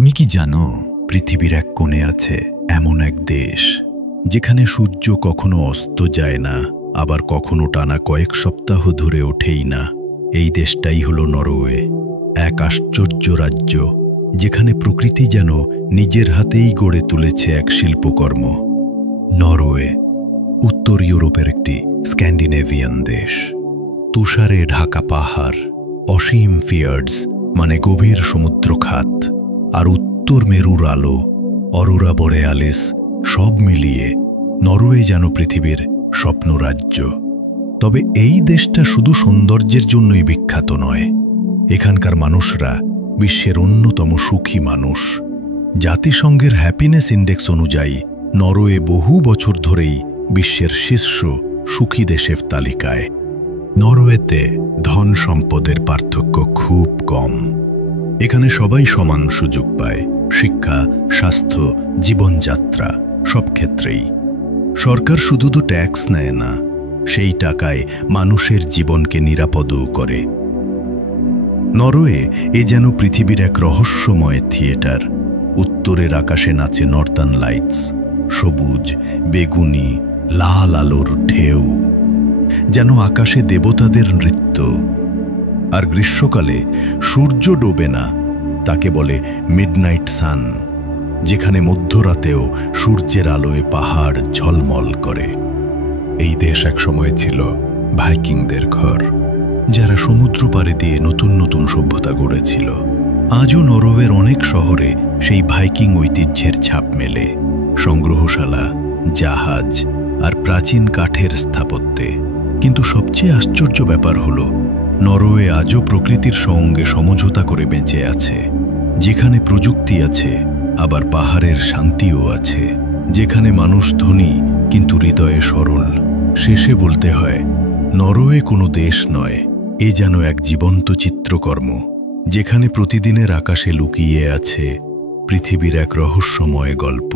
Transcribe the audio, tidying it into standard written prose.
তুমি কি জানো পৃথিবীর এক কোণে আছে এমন এক দেশ যেখানে সূর্য কখনো অস্ত যায় না, আবার কখনো টানা কয়েক সপ্তাহ ধরে ওঠেই না। এই দেশটাই হলো নরওয়ে, এক আশ্চর্য রাজ্য যেখানে প্রকৃতি যেন নিজের হাতেই গড়ে তুলেছে এক শিল্পকর্ম। নরওয়ে উত্তর ইউরোপের একটি স্ক্যান্ডিনেভিয়ান দেশ। তুষারে ঢাকা পাহাড়, অসীম ফিয়ার্ডস মানে গভীর সমুদ্রখাত, আর উত্তর মেরুর আলো, অরোরা বরেয়ালিস, সব মিলিয়ে নরওয়ে যেন পৃথিবীর স্বপ্নরাজ্য। তবে এই দেশটা শুধু সৌন্দর্যের জন্যই বিখ্যাত নয়। এখানকার মানুষরা বিশ্বের অন্যতম সুখী মানুষ। জাতিসংঘের হ্যাপিনেস ইন্ডেক্স অনুযায়ী নরওয়ে বহু বছর ধরেই বিশ্বের শীর্ষ সুখী দেশের তালিকায়। নরওয়েতে ধন সম্পদের পার্থক্য খুব কম। এখানে সবাই সমান সুযোগ পায়, শিক্ষা, স্বাস্থ্য, জীবনযাত্রা সব ক্ষেত্রেই। সরকার শুধু তো ট্যাক্স নেয় না, সেই টাকায় মানুষের জীবনকে নিরাপদও করে। নরওয়ে এ যেন পৃথিবীর এক রহস্যময় থিয়েটার। উত্তরের আকাশে নাচে নর্দার্ন লাইটস, সবুজ, বেগুনি, লাল আলোর ঢেউ, যেন আকাশে দেবতাদের নৃত্য। আর গ্রীষ্মকালে সূর্য ডোবে না, তাকে বলে মিডনাইট সান, যেখানে মধ্যরাতেও সূর্যের আলোয় পাহাড় ঝলমল করে। এই দেশ এক সময় ছিল ভাইকিংদের ঘর, যারা সমুদ্র পাড়ে দিয়ে নতুন নতুন সভ্যতা গড়েছিল। আজও নরওয়ের অনেক শহরে সেই ভাইকিং ঐতিহ্যের ছাপ মেলে, সংগ্রহশালা, জাহাজ আর প্রাচীন কাঠের স্থাপত্যে। কিন্তু সবচেয়ে আশ্চর্য ব্যাপার হলো, নরওয়ে আজও প্রকৃতির সঙ্গে সমঝোতা করে বেঁচে আছে। যেখানে প্রযুক্তি আছে, আবার পাহাড়ের শান্তিও আছে। যেখানে মানুষ ধনী কিন্তু হৃদয়ে সরল। শেষে বলতে হয়, নরওয়ে কোনো দেশ নয়, এ যেন এক জীবন্ত চিত্রকর্ম, যেখানে প্রতিদিনের আকাশে লুকিয়ে আছে পৃথিবীর এক রহস্যময় গল্প।